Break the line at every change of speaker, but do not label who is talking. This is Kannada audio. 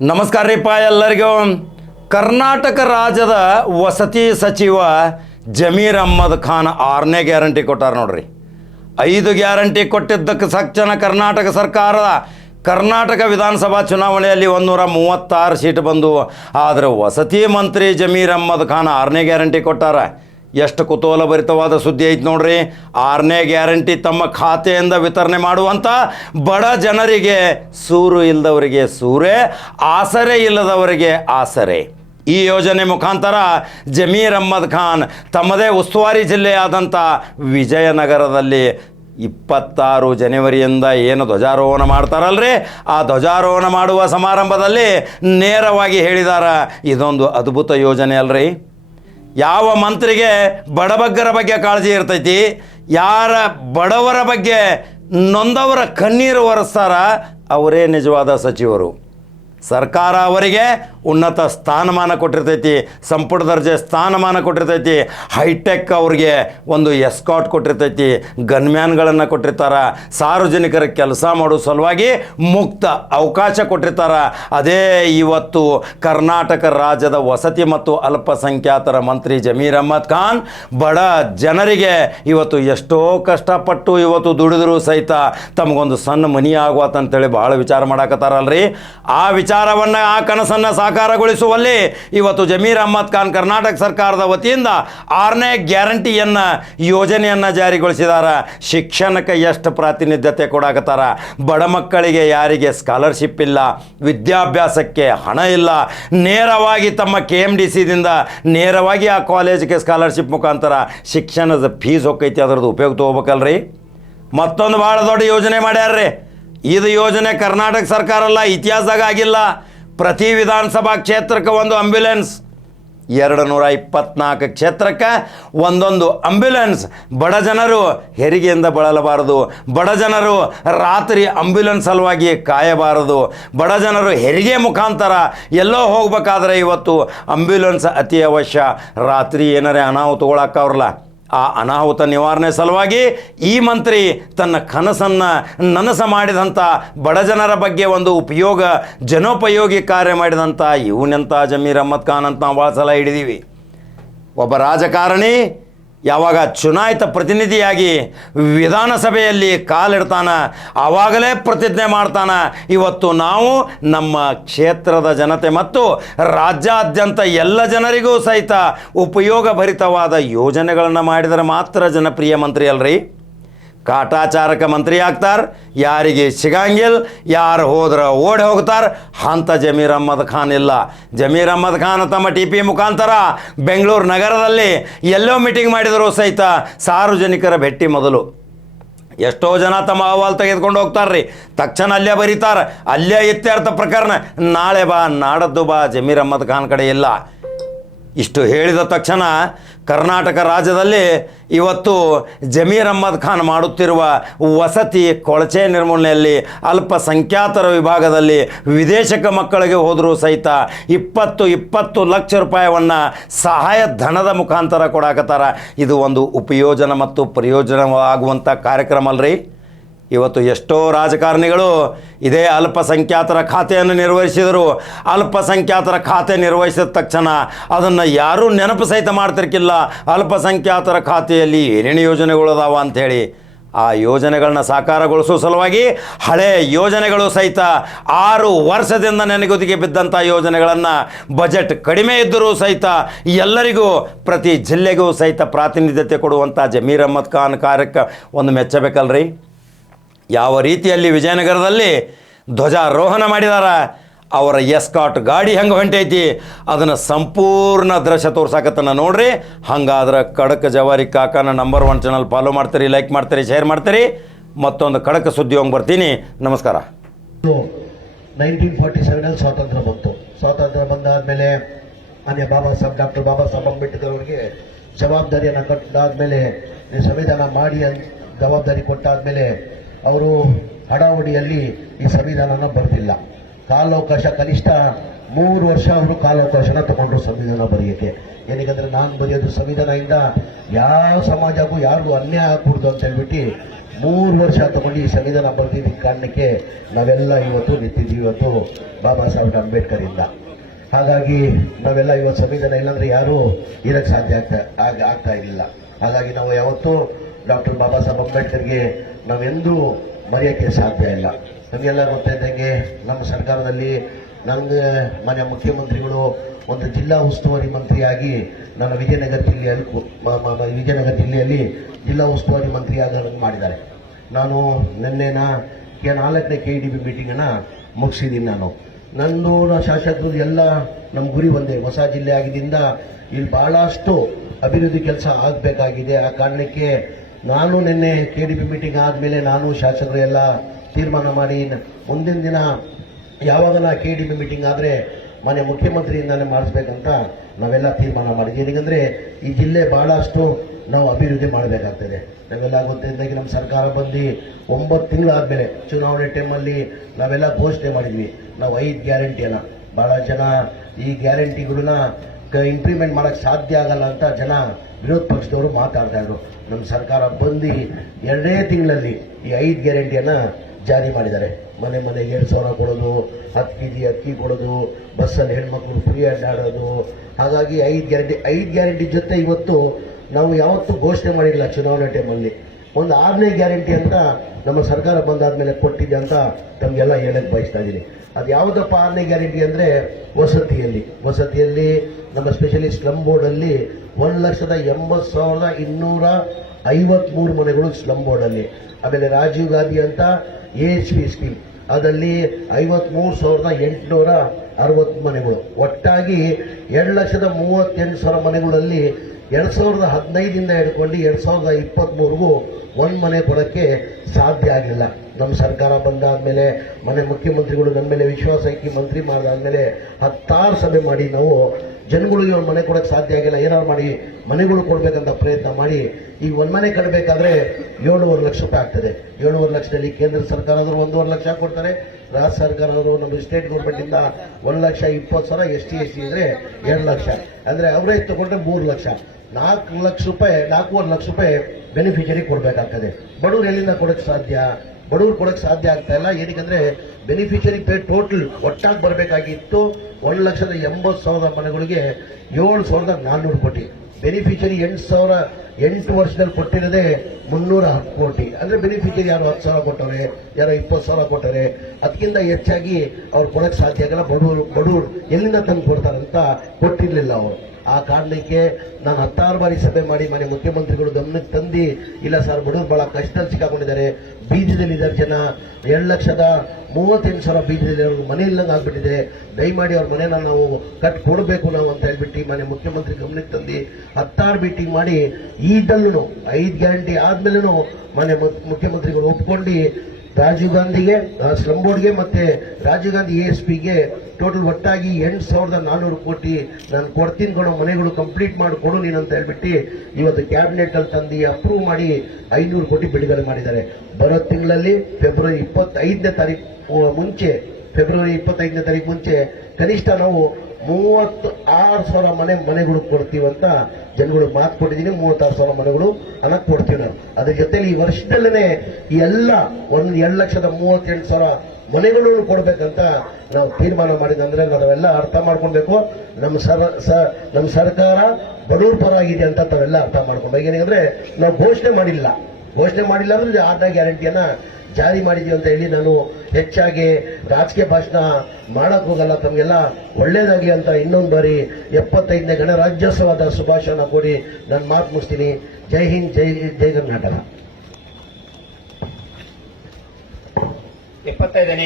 ನಮಸ್ಕಾರ ರೀಪ್ಪ ಎಲ್ಲರಿಗೂ. ಕರ್ನಾಟಕ ರಾಜ್ಯದ ವಸತಿ ಸಚಿವ ಜಮೀರ್ ಅಹ್ಮದ್ ಖಾನ್ ಆರನೇ ಗ್ಯಾರಂಟಿ ಕೊಟ್ಟಾರ ನೋಡ್ರಿ. ಐದು ಗ್ಯಾರಂಟಿ ಕೊಟ್ಟಿದ್ದಕ್ಕೆ ಸಕ್ಷಣ ಕರ್ನಾಟಕ ಸರ್ಕಾರದ ಕರ್ನಾಟಕ ವಿಧಾನಸಭಾ ಚುನಾವಣೆಯಲ್ಲಿ ಒಂದೂರ ಮೂವತ್ತಾರು ಸೀಟ್ ಬಂದು ಆದರೆ ವಸತಿ ಮಂತ್ರಿ ಜಮೀರ್ ಅಹ್ಮದ್ ಖಾನ್ ಆರನೇ ಗ್ಯಾರಂಟಿ ಕೊಟ್ಟಾರ. ಎಷ್ಟು ಕುತೂಹಲಭರಿತವಾದ ಸುದ್ದಿ ಐತೆ ನೋಡ್ರಿ. ಆರನೇ ಗ್ಯಾರಂಟಿ ತಮ್ಮ ಖಾತೆಯಿಂದ ವಿತರಣೆ ಮಾಡುವಂಥ ಬಡ ಜನರಿಗೆ ಸೂರು ಇಲ್ಲದವರಿಗೆ ಸೂರೆ, ಆಸರೆ ಇಲ್ಲದವರಿಗೆ ಆಸರೆ. ಈ ಯೋಜನೆ ಮುಖಾಂತರ ಜಮೀರ್ ಅಹ್ಮದ್ ಖಾನ್ ತಮ್ಮದೇ ಉಸ್ತುವಾರಿ ಜಿಲ್ಲೆಯಾದಂಥ ವಿಜಯನಗರದಲ್ಲಿ ಇಪ್ಪತ್ತಾರು ಜನವರಿಯಿಂದ ಏನು ಧ್ವಜಾರೋಹಣ ಮಾಡ್ತಾರಲ್ರಿ? ಆ ಧ್ವಜಾರೋಹಣ ಮಾಡುವ ಸಮಾರಂಭದಲ್ಲಿ ನೇರವಾಗಿ ಹೇಳಿದಾರ, ಇದೊಂದು ಅದ್ಭುತ ಯೋಜನೆ ಅಲ್ರಿ. ಯಾವ ಮಂತ್ರಿಗೆ ಬಡಬಗ್ಗರ ಬಗ್ಗೆ ಕಾಳಜಿ ಇರ್ತೈತಿ, ಯಾರ ಬಡವರ ಬಗ್ಗೆ ನೊಂದವರ ಕಣ್ಣೀರು ಒರೆಸ್ತಾರ, ಅವರೇ ನಿಜವಾದ ಸಚಿವರು. ಸರ್ಕಾರ ಅವರಿಗೆ ಉನ್ನತ ಸ್ಥಾನಮಾನ ಕೊಟ್ಟಿರ್ತೈತಿ, ಸಂಪುಟ ದರ್ಜೆ ಸ್ಥಾನಮಾನ ಕೊಟ್ಟಿರ್ತೈತಿ, ಹೈಟೆಕ್ ಅವ್ರಿಗೆ ಒಂದು ಎಸ್ಕಾಟ್ ಕೊಟ್ಟಿರ್ತೈತಿ, ಗನ್ಮ್ಯಾನ್ಗಳನ್ನು ಕೊಟ್ಟಿರ್ತಾರ, ಸಾರ್ವಜನಿಕರ ಕೆಲಸ ಮಾಡೋ ಸಲುವಾಗಿ ಮುಕ್ತ ಅವಕಾಶ ಕೊಟ್ಟಿರ್ತಾರ. ಅದೇ ಇವತ್ತು ಕರ್ನಾಟಕ ರಾಜ್ಯದ ವಸತಿ ಮತ್ತು ಅಲ್ಪಸಂಖ್ಯಾತರ ಮಂತ್ರಿ ಜಮೀರ್ ಅಹ್ಮದ್ ಖಾನ್ ಬಡ ಜನರಿಗೆ ಇವತ್ತು ಎಷ್ಟೋ ಕಷ್ಟಪಟ್ಟು ಇವತ್ತು ದುಡಿದರೂ ಸಹಿತ ತಮಗೊಂದು ಸಣ್ಣ ಮನಿ ಆಗುವತ್ತಂತೇಳಿ ಭಾಳ ವಿಚಾರ ಮಾಡಾಕತ್ತಾರಲ್ರಿ. ಆ ವಿಚಾರವನ್ನು, ಆ ಕನಸನ್ನು ಸಾಕಾರಗೊಳಿಸುವಲ್ಲಿ ಇವತ್ತು ಜಮೀರ್ ಅಹ್ಮದ್ ಖಾನ್ ಕರ್ನಾಟಕ ಸರ್ಕಾರದ ವತಿಯಿಂದ ಆರನೇ ಗ್ಯಾರಂಟಿಯನ್ನು, ಯೋಜನೆಯನ್ನು ಜಾರಿಗೊಳಿಸಿದಾರ. ಶಿಕ್ಷಣಕ್ಕೆ ಎಷ್ಟು ಪ್ರಾತಿನಿಧ್ಯತೆ ಕೊಡಾಕತ್ತಾರ? ಬಡ ಮಕ್ಕಳಿಗೆ ಯಾರಿಗೆ ಸ್ಕಾಲರ್ಶಿಪ್ ಇಲ್ಲ, ವಿದ್ಯಾಭ್ಯಾಸಕ್ಕೆ ಹಣ ಇಲ್ಲ, ನೇರವಾಗಿ ತಮ್ಮ ಕೆ ಎಂ ಡಿ ಸಿದಿಂದ ನೇರವಾಗಿ ಆ ಕಾಲೇಜಿಗೆ ಸ್ಕಾಲರ್ಶಿಪ್ ಮುಖಾಂತರ ಶಿಕ್ಷಣದ ಫೀಸ್ ಹೋಗೈತಿ ಅದರದ್ದು ಉಪಯೋಗ ತೊಗೋಬೇಕಲ್ರಿ? ಮತ್ತೊಂದು ಭಾಳ ದೊಡ್ಡ ಯೋಜನೆ ಮಾಡ್ಯಾರ್ರಿ. ಇದು ಯೋಜನೆ ಕರ್ನಾಟಕ ಸರ್ಕಾರ ಅಲ್ಲ ಇತಿಹಾಸದಾಗ ಆಗಿಲ್ಲ. ಪ್ರತಿ ವಿಧಾನಸಭಾ ಕ್ಷೇತ್ರಕ್ಕೆ ಒಂದು ಆಂಬ್ಯುಲೆನ್ಸ್ ಎರಡು ನೂರ ಇಪ್ಪತ್ನಾಲ್ಕು ಕ್ಷೇತ್ರಕ್ಕೆ ಒಂದೊಂದು ಆಂಬ್ಯುಲೆನ್ಸ್ ಬಡ ಜನರು ಹೆರಿಗೆಯಿಂದ ಬಳಲಬಾರದು. ಬಡ ಜನರು ರಾತ್ರಿ ಆಂಬ್ಯುಲೆನ್ಸ್ ಸಲುವಾಗಿ ಕಾಯಬಾರದು. ಬಡ ಜನರು ಹೆರಿಗೆ ಮುಖಾಂತರ ಎಲ್ಲೋ ಹೋಗ್ಬೇಕಾದ್ರೆ ಇವತ್ತು ಆಂಬ್ಯುಲೆನ್ಸ್ ಅತಿ ಅವಶ್ಯ. ರಾತ್ರಿ ಏನಾರೇ ಅನಾಹುತಗಳಾಕವ್ರಲ್ಲ ಆ ಅನಾಹುತ ನಿವಾರಣೆ ಸಲುವಾಗಿ ಈ ಮಂತ್ರಿ ತನ್ನ ಕನಸನ್ನು ನನಸ ಮಾಡಿದಂಥ ಬಡ ಜನರ ಬಗ್ಗೆ ಒಂದು ಉಪಯೋಗ, ಜನೋಪಯೋಗಿ ಕಾರ್ಯ ಮಾಡಿದಂಥ ಇವನೆಂಥ ಜಮೀರ್ ಅಹಮ್ಮದ್ ಖಾನ್ ಅಂತ ನಾವು ಭಾಳ ಸಲ ಹಿಡಿದೀವಿ. ಒಬ್ಬ ರಾಜಕಾರಣಿ ಯಾವಾಗ ಚುನಾಯಿತ ಪ್ರತಿನಿಧಿಯಾಗಿ ವಿಧಾನಸಭೆಯಲ್ಲಿ ಕಾಲಿಡ್ತಾನ ಆವಾಗಲೇ ಪ್ರತಿಜ್ಞೆ ಮಾಡ್ತಾನ, ಇವತ್ತು ನಾವು ನಮ್ಮ ಕ್ಷೇತ್ರದ ಜನತೆ ಮತ್ತು ರಾಜ್ಯಾದ್ಯಂತ ಎಲ್ಲ ಜನರಿಗೂ ಸಹಿತ ಉಪಯೋಗಭರಿತವಾದ ಯೋಜನೆಗಳನ್ನು ಮಾಡಿದರೆ ಮಾತ್ರ ಜನಪ್ರಿಯ ಮಂತ್ರಿ ಅಲ್ರಿ? ಕಾಟಾಚಾರಕ ಮಂತ್ರಿ ಆಗ್ತಾರ, ಯಾರಿಗೆ ಸಿಗಂಗಿಲ್ಲ ಯಾರು ಹೋದ್ರೆ ಓಡಿ ಹೋಗ್ತಾರೆ ಅಂಥ ಜಮೀರ್ ಅಹ್ಮದ್ ಖಾನ್ ಇಲ್ಲ. ಜಮೀರ್ ಅಹ್ಮದ್ ಖಾನ್ ತಮ್ಮ ಟಿ ಪಿ ಮುಖಾಂತರ ಬೆಂಗಳೂರು ನಗರದಲ್ಲಿ ಎಲ್ಲೋ ಮೀಟಿಂಗ್ ಮಾಡಿದರೂ ಸಹಿತ ಸಾರ್ವಜನಿಕರ ಭೇಟಿ ಮೊದಲು. ಎಷ್ಟೋ ಜನ ತಮ್ಮ ಅಹವಾಲು ತೆಗೆದುಕೊಂಡು ಹೋಗ್ತಾರ್ರಿ. ತಕ್ಷಣ ಅಲ್ಲೇ ಬರೀತಾರೆ. ಅಲ್ಲೇ ಇತ್ಯರ್ಥ ಪ್ರಕರಣ. ನಾಳೆ ಬಾ, ನಾಡದ್ದು ಬಾ, ಜಮೀರ್ ಅಹ್ಮದ್ ಖಾನ್ ಕಡೆ ಇಲ್ಲ. ಇಷ್ಟು ಹೇಳಿದ ತಕ್ಷಣ ಕರ್ನಾಟಕ ರಾಜ್ಯದಲ್ಲಿ ಇವತ್ತು ಜಮೀರ್ ಅಹ್ಮದ್ ಖಾನ್ ಮಾಡುತ್ತಿರುವ ವಸತಿ ಕೊಳಚೆ ನಿರ್ಮೂಲನೆಯಲ್ಲಿ ಅಲ್ಪಸಂಖ್ಯಾತರ ವಿಭಾಗದಲ್ಲಿ ವಿದೇಶಕ ಮಕ್ಕಳಿಗೆ ಹೋದರೂ ಸಹಿತ ಇಪ್ಪತ್ತು ಇಪ್ಪತ್ತು ಲಕ್ಷ ರೂಪಾಯಿಯನ್ನು ಸಹಾಯ ಧನದ ಮುಖಾಂತರ ಕೊಡಾಕತ್ತಾರ. ಇದು ಒಂದು ಉಪಯೋಜನ ಮತ್ತು ಪ್ರಯೋಜನವಾಗುವಂಥ ಕಾರ್ಯಕ್ರಮ ಅಲ್ರಿ? ಇವತ್ತು ಎಷ್ಟೋ ರಾಜಕಾರಣಿಗಳು ಇದೇ ಅಲ್ಪಸಂಖ್ಯಾತರ ಖಾತೆಯನ್ನು ನಿರ್ವಹಿಸಿದರು. ಅಲ್ಪಸಂಖ್ಯಾತರ ಖಾತೆ ನಿರ್ವಹಿಸಿದ ತಕ್ಷಣ ಅದನ್ನು ಯಾರೂ ನೆನಪು ಸಹಿತ ಮಾಡ್ತಿರ್ಕಿಲ್ಲ. ಅಲ್ಪಸಂಖ್ಯಾತರ ಖಾತೆಯಲ್ಲಿ ಏನೇನು ಯೋಜನೆಗಳು ಅದಾವ ಅಂಥೇಳಿ. ಆ ಯೋಜನೆಗಳನ್ನ ಸಾಕಾರಗೊಳಿಸೋ ಸಲುವಾಗಿ ಹಳೆ ಯೋಜನೆಗಳು ಸಹಿತ ಆರು ವರ್ಷದಿಂದ ನೆನಗುದಿಗೆ ಬಿದ್ದಂಥ ಯೋಜನೆಗಳನ್ನು ಬಜೆಟ್ ಕಡಿಮೆ ಇದ್ದರೂ ಸಹಿತ ಎಲ್ಲರಿಗೂ ಪ್ರತಿ ಜಿಲ್ಲೆಗೂ ಸಹಿತ ಪ್ರಾತಿನಿಧ್ಯತೆ ಕೊಡುವಂಥ ಜಮೀರ್ ಅಹ್ಮದ್ ಖಾನ್ ಕಾರ್ಯಕ್ಕೆ ಒಂದು ಮೆಚ್ಚಬೇಕಲ್ರಿ? ಯಾವ ರೀತಿಯಲ್ಲಿ ವಿಜಯನಗರದಲ್ಲಿ ಧ್ವಜಾರೋಹಣ ಮಾಡಿದಾರ? ಅವರ ಎಸ್ಕಾಟ್ ಗಾಡಿ ಹೆಂಗೆ ಹೊಂಟೈತಿ? ಅದನ್ನು ಸಂಪೂರ್ಣ ದೃಶ್ಯ ತೋರ್ಸಾಕತ್ತನ ನೋಡ್ರಿ. ಹಂಗಾದ್ರೆ ಖಡಕ್ ಜವಾರಿ ಕಾಕನ ನಂಬರ್ ಒನ್ ಚಾನಲ್ ಫಾಲೋ ಮಾಡ್ತೀರಿ ಲೈಕ್ ಮಾಡ್ತೀರಿ ಶೇರ್ ಮಾಡ್ತೀರಿ. ಮತ್ತೊಂದು ಖಡಕ್ ಸುದ್ದಿ ಹೋಗಿ ಬರ್ತೀನಿ. ನಮಸ್ಕಾರ.
ನೈನ್ಟೀನ್ ಫಾರ್ಟಿ ಸೆವೆನಲ್ಲಿ ಸ್ವಾತಂತ್ರ್ಯ ಬಂತು. ಸ್ವಾತಂತ್ರ್ಯ ಬಂದಾದ್ಮೇಲೆ ಮಾನ್ಯ ಬಾಬಾ ಸಾಹೇಬ್, ಡಾಕ್ಟರ್ ಬಾಬಾ ಸಾಹೇಬ್ ಅಂಬೇಡ್ಕರ್ ಅವರಿಗೆ ಜವಾಬ್ದಾರಿಯನ್ನು ಕೊಟ್ಟಾದ್ಮೇಲೆ ಸಂವಿಧಾನ ಮಾಡಿ ಜವಾಬ್ದಾರಿ ಕೊಟ್ಟಾದ್ಮೇಲೆ ಅವರು ಹಡಾವಡಿಯಲ್ಲಿ ಈ ಸಂವಿಧಾನನ ಬರೆದಿಲ್ಲ. ಕಾಲಾವಕಾಶ ಕನಿಷ್ಠ ಮೂರು ವರ್ಷ ಅವರು ಕಾಲಾವಕಾಶನ ತಗೊಂಡ್ರು ಸಂವಿಧಾನ ಬರೆಯಕ್ಕೆ. ಏನಕ್ಕಂದ್ರೆ ನಾನು ಬರೆಯೋದು ಸಂವಿಧಾನದಿಂದ ಯಾವ ಸಮಾಜಕ್ಕೂ ಯಾರಿಗೂ ಅನ್ಯಾಯ ಆಗ್ಬಿಡ್ದು ಅಂತ ಹೇಳ್ಬಿಟ್ಟು ಮೂರು ವರ್ಷ ತಗೊಂಡು ಈ ಸಂವಿಧಾನ ಬರ್ತಿದ್ದ ಕಾರಣಕ್ಕೆ ನಾವೆಲ್ಲ ಇವತ್ತು ನಿಂತಿದ್ದೀವಿ ಇವತ್ತು ಬಾಬಾ ಸಾಹೇಬ್ ಅಂಬೇಡ್ಕರ್ ಇಂದ. ಹಾಗಾಗಿ ನಾವೆಲ್ಲ ಇವತ್ತು ಸಂವಿಧಾನ ಇಲ್ಲಾಂದ್ರೆ ಯಾರೂ ಇರಕ್ಕೆ ಸಾಧ್ಯ ಆಗ್ತಾ ಆಗ ಆಗ್ತಾ ಇರಲಿಲ್ಲ ಹಾಗಾಗಿ ನಾವು ಯಾವತ್ತೂ ಡಾಕ್ಟರ್ ಬಾಬಾ ಸಾಹೇಬ್ ಅಂಬೇಡ್ಕರ್ಗೆ ನಾವೆಂದೂ ಮರೆಯೋಕ್ಕೆ ಸಾಧ್ಯ ಇಲ್ಲ. ನಮಗೆಲ್ಲ ಗೊತ್ತಿದ್ದಂಗೆ ನಮ್ಮ ಸರ್ಕಾರದಲ್ಲಿ ನನಗೆ ಮಾನ್ಯ ಮುಖ್ಯಮಂತ್ರಿಗಳು ಒಂದು ಜಿಲ್ಲಾ ಉಸ್ತುವಾರಿ ಮಂತ್ರಿಯಾಗಿ ನನ್ನ ವಿಜಯನಗರ ಜಿಲ್ಲೆಯಲ್ಲಿ ವಿಜಯನಗರ ಜಿಲ್ಲೆಯಲ್ಲಿ ಜಿಲ್ಲಾ ಉಸ್ತುವಾರಿ ಮಂತ್ರಿಯಾಗಿ ಮಾಡಿದ್ದಾರೆ. ನಾನು ನಿನ್ನೆನ ಕೆ ನಾಲ್ಕನೇ ಕೆ ಡಿ ಬಿ ಮೀಟಿಂಗನ್ನು ಮುಗಿಸಿದ್ದೀನಿ ನಾನು. ನಂದು ನಾ ಶಾಸಕರು ಎಲ್ಲ ನಮ್ಮ ಗುರಿ ಒಂದೇ, ಹೊಸ ಜಿಲ್ಲೆ ಆಗಿದ್ದರಿಂದ ಇಲ್ಲಿ ಬಹಳಷ್ಟು ಅಭಿವೃದ್ಧಿ ಕೆಲಸ ಆಗಬೇಕಾಗಿದೆ. ಆ ಕಾರಣಕ್ಕೆ ನಾನು ನಿನ್ನೆ ಕೆ ಡಿ ಬಿ ಮೀಟಿಂಗ್ ಆದಮೇಲೆ ನಾನು ಶಾಸಕರು ಎಲ್ಲ ತೀರ್ಮಾನ ಮಾಡಿ ಮುಂದಿನ ದಿನ ಯಾವಾಗ ನಾ ಕೆ ಡಿ ಬಿ ಮೀಟಿಂಗ್ ಆದರೆ ಮನೆ ಮುಖ್ಯಮಂತ್ರಿಯಿಂದಾನೇ ಮಾಡಿಸ್ಬೇಕಂತ ನಾವೆಲ್ಲ ತೀರ್ಮಾನ ಮಾಡಿದ್ವಿ. ಯಾಕಂದರೆ ಈ ಜಿಲ್ಲೆ ಬಹಳಷ್ಟು ನಾವು ಅಭಿವೃದ್ಧಿ ಮಾಡಬೇಕಾಗ್ತದೆ. ನಾವೆಲ್ಲ ಗೊತ್ತಿದ್ದಾಗಿ ನಮ್ಮ ಸರ್ಕಾರ ಬಂದು ಒಂಬತ್ತು ತಿಂಗಳಾದಮೇಲೆ ಚುನಾವಣೆ ಟೈಮಲ್ಲಿ ನಾವೆಲ್ಲ ಘೋಷಣೆ ಮಾಡಿದ್ವಿ. ನಾವು ಐದು ಗ್ಯಾರಂಟಿಯನ್ನ ಭಾಳ ಜನ ಈ ಗ್ಯಾರಂಟಿಗಳನ್ನ ಇಂಪ್ಲಿಮೆಂಟ್ ಮಾಡೋಕ್ಕೆ ಸಾಧ್ಯ ಆಗಲ್ಲ ಅಂತ ಜನ ವಿರೋಧ ಪಕ್ಷದವರು ಮಾತಾಡ್ತಾ ಇದ್ರು. ನಮ್ಮ ಸರ್ಕಾರ ಬಂದು ಎರಡೇ ತಿಂಗಳಲ್ಲಿ ಈ ಐದು ಗ್ಯಾರಂಟಿಯನ್ನ ಜಾರಿ ಮಾಡಿದ್ದಾರೆ. ಮನೆ ಮನೆಗೆ ಎರಡು ಸಾವಿರ ಕೊಡೋದು, ಹತ್ತು ಕೆ ಜಿ ಅಕ್ಕಿ ಕೊಡೋದು, ಬಸ್ಸಲ್ಲಿ ಹೆಣ್ಮಕ್ಳು ಫ್ರೀ ಅಡ್ಡಾಡೋದು ಹಾಗಾಗಿ ಐದು ಗ್ಯಾರಂಟಿ ಐದು ಗ್ಯಾರಂಟಿ ಜೊತೆ ಇವತ್ತು ನಾವು ಯಾವತ್ತೂ ಘೋಷಣೆ ಮಾಡಿಲ್ಲ ಚುನಾವಣೆ ಟೈಮಲ್ಲಿ ಒಂದು ಆರನೇ ಗ್ಯಾರಂಟಿ ಅಂತ ನಮ್ಮ ಸರ್ಕಾರ ಬಂದಾದ್ಮೇಲೆ ಕೊಟ್ಟಿದೆ ಅಂತ ತಮಗೆಲ್ಲ ಹೇಳಕ್ಕೆ ಬಯಸ್ತಾ ಇದ್ದೀನಿ ಅದು ಯಾವುದಪ್ಪ ಆರನೇ ಗ್ಯಾರಂಟಿ ಅಂದರೆ ವಸತಿಯಲ್ಲಿ. ವಸತಿಯಲ್ಲಿ ನಮ್ಮ ಸ್ಪೆಷಲಿ ಸ್ಲಮ್ ಬೋರ್ಡಲ್ಲಿ ಒಂದು ಲಕ್ಷದ ಎಂಬತ್ತು ಸಾವಿರದ ಇನ್ನೂರ ಐವತ್ತ್ಮೂರು ಮನೆಗಳು ಸ್ಲಮ್ ಬೋರ್ಡಲ್ಲಿ ಆಮೇಲೆ ರಾಜೀವ್ ಗಾಂಧಿ ಅಂತ ಎ ಎಚ್ ಪಿ ಸ್ಕೀಮ್ ಅದಲ್ಲಿ ಐವತ್ತ್ಮೂರು ಸಾವಿರದ ಎಂಟುನೂರ ಅರವತ್ತು ಮನೆಗಳು. ಒಟ್ಟಾಗಿ ಎರಡು ಲಕ್ಷದ ಮೂವತ್ತೆಂಟು ಸಾವಿರ ಮನೆಗಳಲ್ಲಿ ಎರಡು ಸಾವಿರದ ಹದಿನೈದಿಂದ ಹಿಡ್ಕೊಂಡು ಎರಡು ಸಾವಿರದ ಇಪ್ಪತ್ತ್ಮೂರಿಗೂ ಒಂದು ಮನೆ ಬರೋಕ್ಕೆ ಸಾಧ್ಯ ಆಗಲಿಲ್ಲ. ನಮ್ಮ ಸರ್ಕಾರ ಬಂದಾದಮೇಲೆ, ಮನೆ ಮುಖ್ಯಮಂತ್ರಿಗಳು ನನ್ನ ಮೇಲೆ ವಿಶ್ವಾಸ ಇಕ್ಕಿ ಮಂತ್ರಿ ಮಾಡಿದಾದ್ಮೇಲೆ ಹತ್ತಾರು ಸಭೆ ಮಾಡಿ ನಾವು ಜನಗಳಿಗೆ ಇವ್ರ ಮನೆ ಕೊಡೋಕ್ಕೆ ಸಾಧ್ಯ ಆಗಿಲ್ಲ, ಏನಾದ್ರು ಮಾಡಿ ಮನೆಗಳು ಕೊಡಬೇಕಂತ ಪ್ರಯತ್ನ ಮಾಡಿ, ಈ ಒಂದು ಮನೆ ಕಟ್ಟಬೇಕಾದ್ರೆ ಏಳುವರೆ ಲಕ್ಷ ರೂಪಾಯಿ ಆಗ್ತದೆ. ಏಳುವರೆ ಲಕ್ಷದಲ್ಲಿ ಕೇಂದ್ರ ಸರ್ಕಾರದವರು ಒಂದೂವರೆ ಲಕ್ಷ ಕೊಡ್ತಾರೆ, ರಾಜ್ಯ ಸರ್ಕಾರದವರು ನಮ್ಮ ಸ್ಟೇಟ್ ಗೌರ್ಮೆಂಟಿಂದ ಒಂದು ಲಕ್ಷ, ಇಪ್ಪತ್ತು ಸಾವಿರ ಎಸ್ ಟಿ ಎಸ್ ಟಿ ಇದ್ರೆ ಎರಡು ಲಕ್ಷ. ಅಂದರೆ ಅವರೇ ತಗೊಂಡ್ರೆ ಮೂರು ಲಕ್ಷ. ನಾಲ್ಕು ಲಕ್ಷ ರೂಪಾಯಿ, ನಾಲ್ಕೂವರೆ ಲಕ್ಷ ರೂಪಾಯಿ ಬೆನಿಫಿಷರಿ ಕೊಡಬೇಕಾಗ್ತದೆ. ಬಡವ್ರು ಎಲ್ಲಿಂದ ಕೊಡೋಕ್ಕೆ ಸಾಧ್ಯ? ಬಡವ್ರು ಕೊಡೋಕ್ಕೆ ಸಾಧ್ಯ ಆಗ್ತಾ ಇಲ್ಲ. ಏನಕ್ಕಂದ್ರೆ ಬೆನಿಫಿಷರಿ ಪೇ ಟೋಟಲ್ ಒಟ್ಟಾಗಿ ಬರಬೇಕಾಗಿತ್ತು. ಒಂದು ಲಕ್ಷದ ಎಂಬತ್ತು ಸಾವಿರದ ಮನೆಗಳಿಗೆ ಏಳು ಸಾವಿರದ ನಾನ್ನೂರು ಕೋಟಿ. ಬೆನಿಫಿಷರಿ ಎಂಟು ಸಾವಿರ, ಎಂಟು ವರ್ಷದಲ್ಲಿ ಕೊಟ್ಟಿರೋದೆ ಮುನ್ನೂರ ಹತ್ತು ಕೋಟಿ. ಅಂದರೆ ಬೆನಿಫಿಷರಿ ಯಾರು ಹತ್ತು ಸಾವಿರ ಕೊಟ್ಟವ್ರೆ? ಯಾರೋ ಇಪ್ಪತ್ತು ಸಾವಿರ ಕೊಟ್ಟರೆ ಅದಕ್ಕಿಂತ ಹೆಚ್ಚಾಗಿ ಅವ್ರು ಕೊಡೋಕ್ಕೆ ಸಾಧ್ಯ ಆಗಲ್ಲ. ಬಡವರು ಬಡವರು ಎಲ್ಲಿಂದ ತಂದು ಕೊಡ್ತಾರಂತ ಕೊಟ್ಟಿರಲಿಲ್ಲ ಅವರು. ಆ ಕಾರಣಕ್ಕೆ ನಾನು ಹತ್ತಾರು ಬಾರಿ ಸಭೆ ಮಾಡಿ ಮನೆ ಮುಖ್ಯಮಂತ್ರಿಗಳು ಗಮನಕ್ಕೆ ತಂದು, ಇಲ್ಲ ಸರ್, ಬಡವರು ಭಾಳ ಕಷ್ಟದಲ್ಲಿ ಸಿಕ್ಕಾಕೊಂಡಿದ್ದಾರೆ. ಬೀಜದಲ್ಲಿದ್ದಾರೆ ಜನ. ಎರಡು ಲಕ್ಷದ ಮೂವತ್ತೆಂಟು ಸಾವಿರ ಬೀದಿದೆ ಅವ್ರಿಗೆ ಮನೆ ಇಲ್ಲಂಗೆ ಆಗ್ಬಿಟ್ಟಿದೆ. ದಯಮಾಡಿ ಅವ್ರ ಮನೆನ ನಾವು ಕಟ್ ಕೊಡಬೇಕು ನಾವು ಅಂತ ಹೇಳ್ಬಿಟ್ಟು ಮನೆ ಮುಖ್ಯಮಂತ್ರಿ ಗಮನಕ್ಕೆ ತಂದು ಹತ್ತಾರು ಮೀಟಿಂಗ್ ಮಾಡಿ ಈಗಲ್ಲೂ ಐದು ಗ್ಯಾರಂಟಿ ಆದ್ಮೇಲೂ ಮನೆ ಮುಖ್ಯಮಂತ್ರಿಗಳು ಒಪ್ಕೊಂಡು ರಾಜೀವ್ ಗಾಂಧಿಗೆ ಸ್ಲಮ್ ಬೋರ್ಡ್ಗೆ ಮತ್ತೆ ರಾಜೀವ್ ಗಾಂಧಿ ಎ ಎಸ್ ಪಿಗೆ ಟೋಟಲ್ ಒಟ್ಟಾಗಿ ಎಂಟು ಸಾವಿರದ ನಾನ್ನೂರು ಕೋಟಿ ನಾನು ಕೊಡ್ತೀನಿ ಕೊಡೋ ಮನೆಗಳು ಕಂಪ್ಲೀಟ್ ಮಾಡಿ ಕೊಡು ನೀನು ಅಂತ ಹೇಳ್ಬಿಟ್ಟು ಇವತ್ತು ಕ್ಯಾಬಿನೆಟ್ ಅಲ್ಲಿ ತಂದು ಅಪ್ರೂವ್ ಮಾಡಿ ಐನೂರು ಕೋಟಿ ಬಿಡುಗಡೆ ಮಾಡಿದ್ದಾರೆ. ಬರೋ ತಿಂಗಳಲ್ಲಿ ಫೆಬ್ರವರಿ ಇಪ್ಪತ್ತೈದನೇ ತಾರೀಕು ಮುಂಚೆ, ಫೆಬ್ರವರಿ ಇಪ್ಪತ್ತೈದನೇ ತಾರೀಕು ಮುಂಚೆ, ಕನಿಷ್ಠ ನಾವು ಮೂವತ್ತು ಆರು ಸಾವಿರ ಮನೆ ಮನೆಗಳು ಅಂತ ಜನಗಳು ಮಾತು ಕೊಟ್ಟಿದ್ದೀನಿ ಮೂವತ್ತಾರು ಸಾವಿರ ಮನೆಗಳು ಹಣ ಕೊಡ್ತೀವಿ ನಾವು. ಅದ್ರ ಜೊತೆಯಲ್ಲಿ ಈ ವರ್ಷದಲ್ಲೇ ಎಲ್ಲ ಒಂದು ಎರಡು ಲಕ್ಷದ ಮೂವತ್ತೆಂಟು ಸಾವಿರ ಮನೆಗಳನ್ನು ಕೊಡಬೇಕಂತ ನಾವು ತೀರ್ಮಾನ ಮಾಡಿದಂದ್ರೆ ನಾವೆಲ್ಲ ಅರ್ಥ ಮಾಡ್ಕೊಬೇಕು ನಮ್ಮ ಸರ್ ನಮ್ಮ ಸರ್ಕಾರ ಬಡವ್ರ ಪರವಾಗಿದೆ ಅಂತ ತಾವೆಲ್ಲ ಅರ್ಥ ಮಾಡ್ಕೊಬೇಕು ಏನಂದ್ರೆ ನಾವು ಘೋಷಣೆ ಮಾಡಿಲ್ಲ. ಘೋಷಣೆ ಮಾಡಿಲ್ಲ ಅಂದ್ರೆ ಆರ್ನ ಗ್ಯಾರಂಟಿಯನ್ನ ಜಾರಿ ಮಾಡಿದ್ವಿ ಅಂತ ಹೇಳಿ ನಾನು ಹೆಚ್ಚಾಗಿ ರಾಜಕೀಯ ಭಾಷಣ ಮಾಡಕ್ ಹೋಗಲ್ಲ, ತಮಗೆಲ್ಲ ಒಳ್ಳೇದಾಗ್ಲಿ ಅಂತ ಇನ್ನೊಂದು ಬಾರಿ ಎಪ್ಪತ್ತೈದನೇ ಗಣರಾಜ್ಯೋತ್ಸವದ ಶುಭಾಶಯನ ಕೊಡಿ ನಾನು ಮಾತು ಮುಗಿಸ್ತೀನಿ. ಜೈ ಹಿಂದ್, ಜೈ ಜೈ ಕರ್ನಾಟಕ.
ಎಪ್ಪತ್ತೈದನೇ